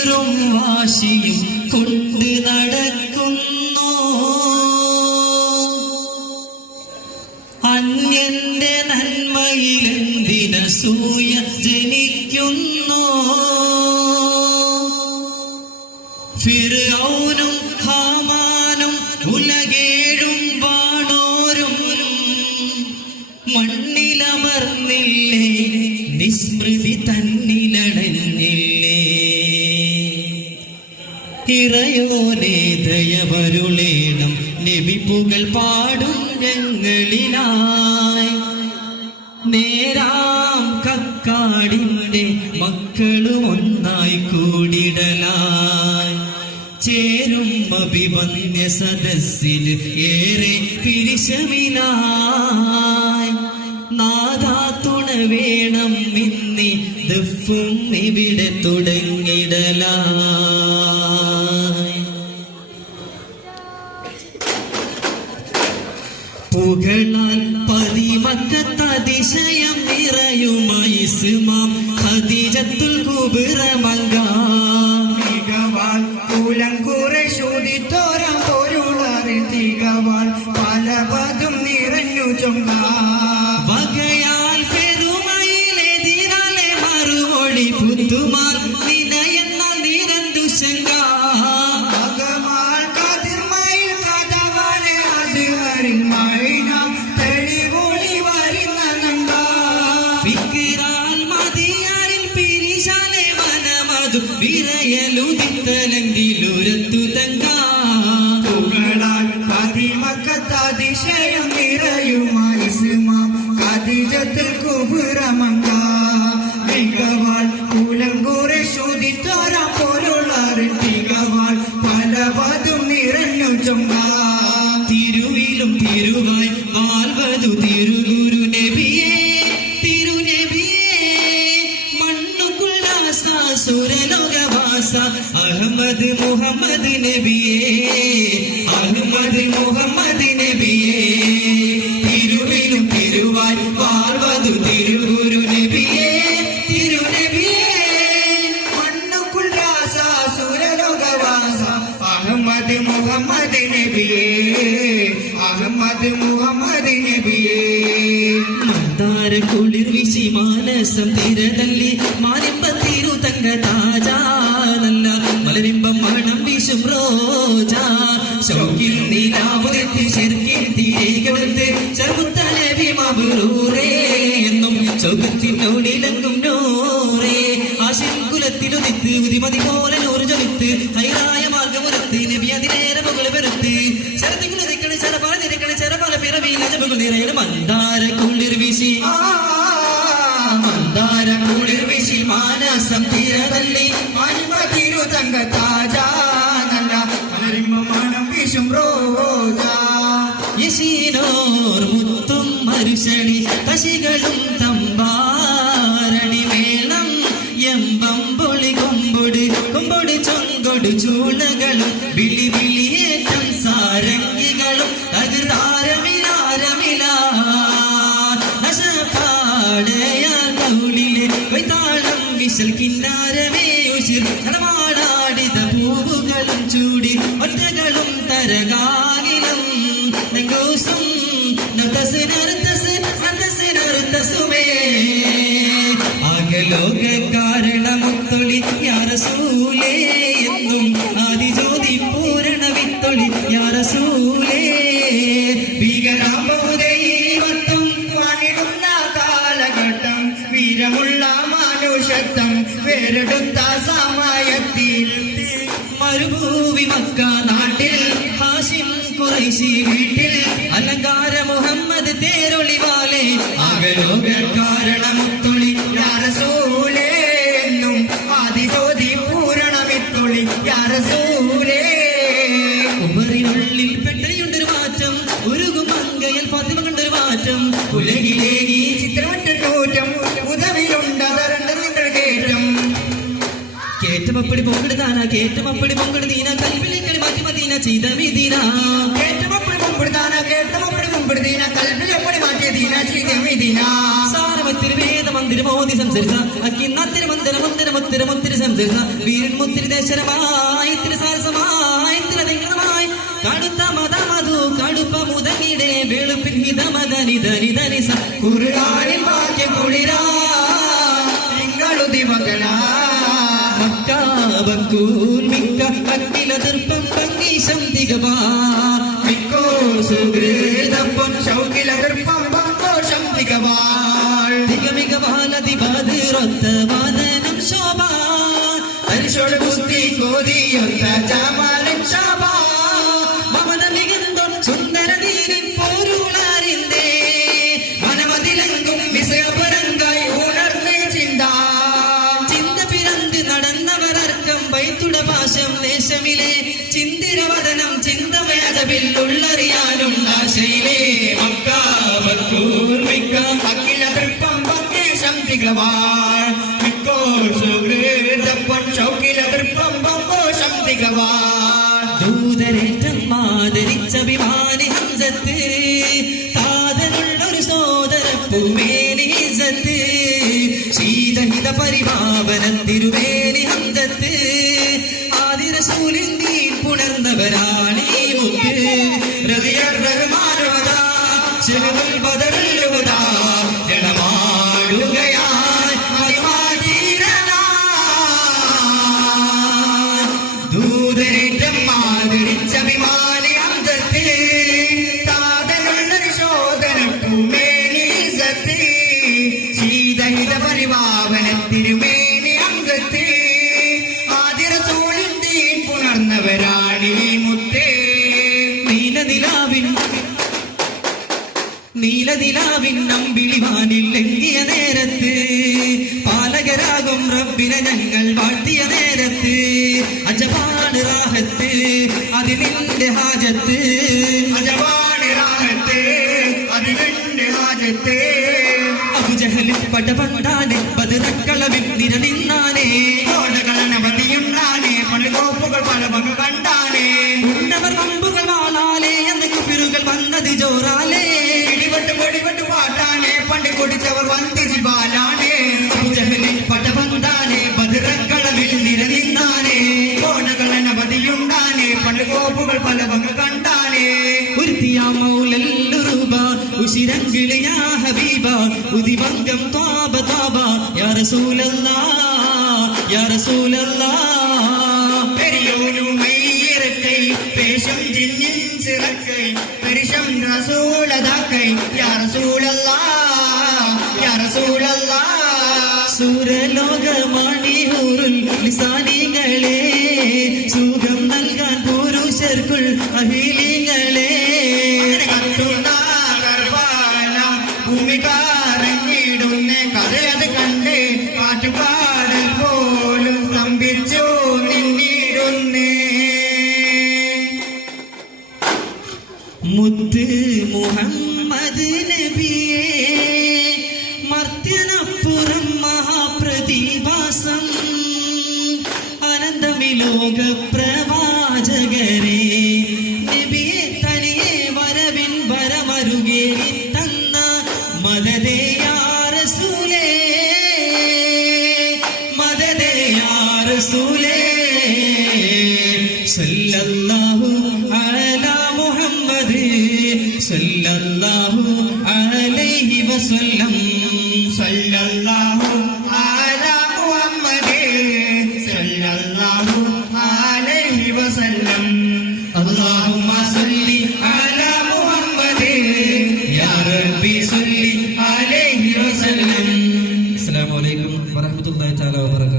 വീറും വാശിയും കൊണ്ട് നടക്കുന്നു. അന്യന്റെ നന്മയിലെന്തിനസൂയ ജനിക്കുന്നു. ഫിർഔനും ഹാമാനും ഉലകേഴും വാണോരും മണ്ണിലമർന്നില്ലേ, നിസ്മൃതി തന്നിലടഞ്ഞില്ലേ. ഇറയോനെ ദയവരുളേണം, നബിപ്പുകൾ പാടും ഞങ്ങളിലായി. നേരാം കക്കാടിന്റെ മക്കളും ഒന്നായി കൂടിടലായി. ചേരും അഭിവന്യ സദസ്സിന് ഏറെ പിരിശമിനായി. നാദാ തുണ വേണം ഇന്നി ദഫും ഇവിടെ തുടങ്ങിടലായി. പുകളാൽ പതിമക്കത്തതിശയം നിറയുമായി ഇസ്മാം ഖദീജത്തുൽ കുബ്ര മങ്ക. മികവാൽ കൂലങ്കൂറെ ശോധിത്തോരം പൊരുളറിൽ തികവാൽ പലപതും നിറഞ്ഞു ചൊങ്ക. വകയാൽ പെരുമയിലെതിരാലെ മറുമൊഴി പുത്തുമാൽ നിനയെന്ന നിരന്തു ശങ്ക. ഭഗവാൻ കതിർമയിൽ കഥവാനെ അതുവരിൽ മൈന തെളിവൊളി വരുന്ന നങ്ക. ഫിക്റാൽ മദിയാരിൽ പിരിശാലെ മനമതു വിരയലുദിത്തലങ്കിലുരത്തു തങ്ക. പുകളാൽ പതിമക്കത്തതിശയം നിറയുമായി ഇസ്മാം ഖദീജത്തുൽ കുബ്ര മങ്ക. മികവാൽ കൂലങ്കൂറെ ശോധിത്തോരം പൊരുളറിൽ തികവാൽ പലപതും നിറഞ്ഞു ചൊങ്ക. തിരുവിലും തിരുവായി വാൽവതു തിരുഗുരു നബിയേ, തിരുനബിയേ. മണ്ണുകുള്ളാസ സുരലോകവാസ അഹമ്മദ് മുഹമ്മദ് നബിയേ, അഹമ്മദ് മുഹമ്മദ് നബിയേ. തിരുവിലും തിരുവായി വാൽവതു തിരുഗുരു നബിയേ, തിരുനബിയേ. മണ്ണുകുള്ളാസ സുരലോകവാസ അഹമ്മദ് മുഹമ്മദ് നബിയേ, അഹമ്മദ് മുഹമ്മദ് നബിയേ. മന്ദാര കുളിർ വിശി മാനസം തിരതല്ലി മാനിമ്പത്തിരു തങ്ക താജ. നല്ല മലരിമ്പം മണം വീശും റോജ. ശൗകിൽ നീലാവുരത്തി ശിർക്കിൻ തീരെടുത്ത് ചെറുത്തലവി മബ്റൂറേ എന്നും ശൗകത്തിനോടിലങ്കും നൂറേ. ആശിം കുലത്തിലുദിത്ത് ഉതിമതി പോലെ നൂറ് ജൊലിത്ത് ഹൈറായ മാർഗമുരത്ത് നബി അതിനേറെ മുകള് പെരുത്ത്. ശരത്തിക്കുലതിക്കണ ചെറപാല നിരക്കണ ചെറപാല പിറവിയിലെ ജപകുൽ നിറയുടെ മന്ദാര കുളിർ വീശി, മന്ദാര കുളിർ വീശി മാനസം തിരതല്ലി മന്മതിരു തങ്ക താജ. നല്ല മലരിമ്പം മണം വീശും റോജ. യശീനോർ മുത്തും മരുഷണി കശികളും തമ്പാരണി മേളം എമ്പം പൊളി കൊമ്പൊട് കൊമ്പൊട് ചൊങ്കൊട് ചൂളകളും വിളി വിളിയേറ്റം സാരംഗികളും തകർതാരമിലാരമില നശപാടയാൽ കൗളിലെ കൊയ്ത്താളം വിശൽ കിന്നാരമേ ഉശിർ നടമാടാടിത പൂവുകളും ചൂടി ഒറ്റകളും തരകാകിലും നെങ്കോസും നർത്തസുമേ. ആകലോക കാരണമുത്തൊളി യാ റസൂലേ എന്നും ആദിജ്യോതി പൂരണ വിത്തൊളി യാ റസൂലേ. ഭീകരാമോദൈവത്വം വാണിടുന്ന കാലഘട്ടം വീരമുള്ള മാനുഷത്വം വേറെടുത്ത സമയത്തിൽ മരുഭൂവി മക്ക നാട്ടിൽ ഹാഷിം ഖുറൈശി വീട്ടിൽ അലങ്കാര മുഹമ്മദ് തേരൊളിവാലെ. ആകലോക കാരണമുത്തൊളി യാ റസൂലേ എന്നും ആദിജ്യോതി പൂരണമിത്തൊളി യാ റസൂലേ. ഉമറിനുള്ളിൽ പെട്ടയുണ്ടൊരു മാറ്റം, ഉരുകും മങ്കയിൽ ഫാത്തിമ കണ്ടൊരു മാറ്റം. ഉലകിലേ ഈ ചിത്രമറ്റ കൂറ്റം ഉദവിലുണ്ടതരണ്ടങ്ങൾ കേറ്റം. കേറ്റമപ്പടി പൊങ്കെടുത്താന കേറ്റമപ്പടി പൊങ്കെടുത്തീന കൽവിലേക്കടി മാറ്റി മദീന ചെയ്ത വിദീന. കേറ്റമപ്പടി മുമ്പെടുത്താന കേട്ടമപ്പടി മുമ്പെടുത്തീന കൽബിലെപ്പടി മാറ്റിയ ദീന ചെയ്ത വിദീന. സാരവത്തിൽ വേദമന്ത്ര മുത്തിരി മോദി സംസരിച്ച അക്കിന്നത്തിരി മന്ദിര മുത്തിരി മുത്തിരി മുത്തിരി സംസരിച്ച വീരൻ മുത്തിരി ദേശരമായി ഇത്തിരി സാരസമായി ഇത്തിരി ദിഗ്ഗതമായി കടുത്ത മതമധു കടുപ്പ മുതങ്ങിടെ വെളുപ്പിൻ ഹിതമദനിധനിധനിസ കുറുകാനിൽ വാക്യ കുളിരാ നിങ്ങളുതി മകനാ മക്കാബക്കൂൽ മിക്ക അക്കില ദർപ്പം പങ്കീശം തികവാ മിക്കോ സുഹൃതപ്പം ശൗകിലകർപ്പം പങ്കോഷം തികവാൾ തികമികവാലതിബാദിറൊത്ത വാദനം ശോഭ പരിശോട് കുസ്തി കോതിയൊത്ത ജാമാലൻ ശോഭ മമത മികന്തോ സുന്ദര നീരിൻ പോരുളാരിന്തേ മനമതിലെങ്കും വിസയപരങ്കായി ഉണർന്ന് ചിന്ത ചിന്ത പിറந்து നടന്നവരർക്കം വൈത്തുട പാശം ദേശമിലെ ചിന്തിരവദനം ചിന്തവേദവില്ലുള്ളറിയാനും ആശയിലേ മക്കാബക്കൂൽ മിക്ക അഖിലതൃപ്പം പങ്കേശം തികവാൾ മിക്കോ സുഹൃതപ്പം ശൗകിലതൃപ്പം പങ്കോഷം തികവാൾ ദൂതരേറ്റം ആദരിച്ചഭിമാനി ഹംസത്ത് താതനുള്ളൊരു സോദരപ്പൂമേനി ഹിസത്ത് ശീതഹിത പരിപാവന തിരുവേനി ഹംസത്ത് ആദിരസൂലിന്തി പുണർന്നവരാണീ മുത്ത് റളിയർ റഹ്മാനുഹദാ ശഹദുൽ ബദറുൽ ഹുദാ ജനമാടുകയായി ദൂതരേറ്റം ആദരിച്ചഭിമാനി ഹംസത്ത് താതനുള്ളൊരു ശോധനപ്പൂമേനി ഹിസത്ത് ശീതഹിത പരിപാവന തിരുമേനി ഹംസത്ത് ആദിരസൂലിന്തി പുണർന്നവരാണീ മുത്തേ നീലനിലാവിൻ നമ്പിളിവാനിൽ ലംഘിയ നേരത്ത് പാലകരാകും റബ്ബിനെ ഞങ്ങൾ വാഴ്ത്തിയ നേരത്ത് അജവാണ് റാഹത്ത് അതിലിന്റെ ഹാജത്ത് അജവാണ് റാഹത്ത് അതിലെന്റെ ഹാജത്ത് അബുജഹലിൽ പടപണ്ടാനെ ബദറക്കളവിൽ നിരനിന്നാനേ കോടകളനവധിയുണ്ടാനേ പണികോപ്പുകൾ പല വക കണ്ടാനേ ഉന്നവർ വമ്പുകൾ വാണാലേ എന്ന് കുപ്പിറുകൾ വന്നത് ജോറാലേ വെടിവെട്ട് പാട്ടാനേ പണ്ട് കുടിച്ചവർ വന്തിജി ബാലാനേ അബുജഹലിൽ പടപണ്ടാനെ ബദറക്കളവിൽ നിരനിന്നാനേ കോടകളനവധിയുണ്ടാനേ പണികോപ്പുകൾ പല വക കണ്ടാനേ ഉരുത്തിയ മൗലല്ലുറുബ ഉശിരങ്കിളി യാ ഹബീബ ഉദിമംഗം ത്വാബ ത്വാബ യാ റസൂലല്ലാഹ് യാ റസൂലല്ലാഹ് പെരിയോനുമൈ ഇറക്കൈ പേശും ജിന്നിൻ സിറക്കൈ പരിശം റസൂലദാക്കൈ യാ റസൂലല്ലാഹ് യാ റസൂലല്ലാഹ് സൂരലോകമണിഹൂറുൽ ലിസാനികളെ സുഖം നൽകാൻ പുരുഷർക്കുൾ അഹിലിങ്ങളെ ഭൂമികാരങ്ങിടുന്ന കഥയത് കണ്ട് പാട്ടുപാടൽ പോലും സ്തംഭിച്ചു നിന്നിടുന്നേ മുത്ത് മുഹമ്മദ് നബിയേ മർത്യനപ്പുറം മഹാപ്രതിഭാസം അനന്തമിലോക പ്രവാചകരെ നബിയെ തനിയെ വരവിൻ വരമരുകേറി തന്ന മദദേ യാ റസൂലേ മദദേ യാ റസൂലേ സല്ലല്ലാഹു അലാ മുഹമ്മദ് സല്ലല്ലാഹു അലൈഹി വസല്ലം സല്ലല്ലാഹു അലാ മുഹമ്മദ് സല്ലല്ലാഹു അലൈഹി വസല്ലം അല്ലാഹുമ്മ സല്ലി അലാ മുഹമ്മദ് യാ റബ്ബി സല്ലി അലൈഹി വസല്ലം. അസ്സലാമു അലൈക്കും വറഹ്മത്തുള്ളാഹി തആല വബറകാതുഹു.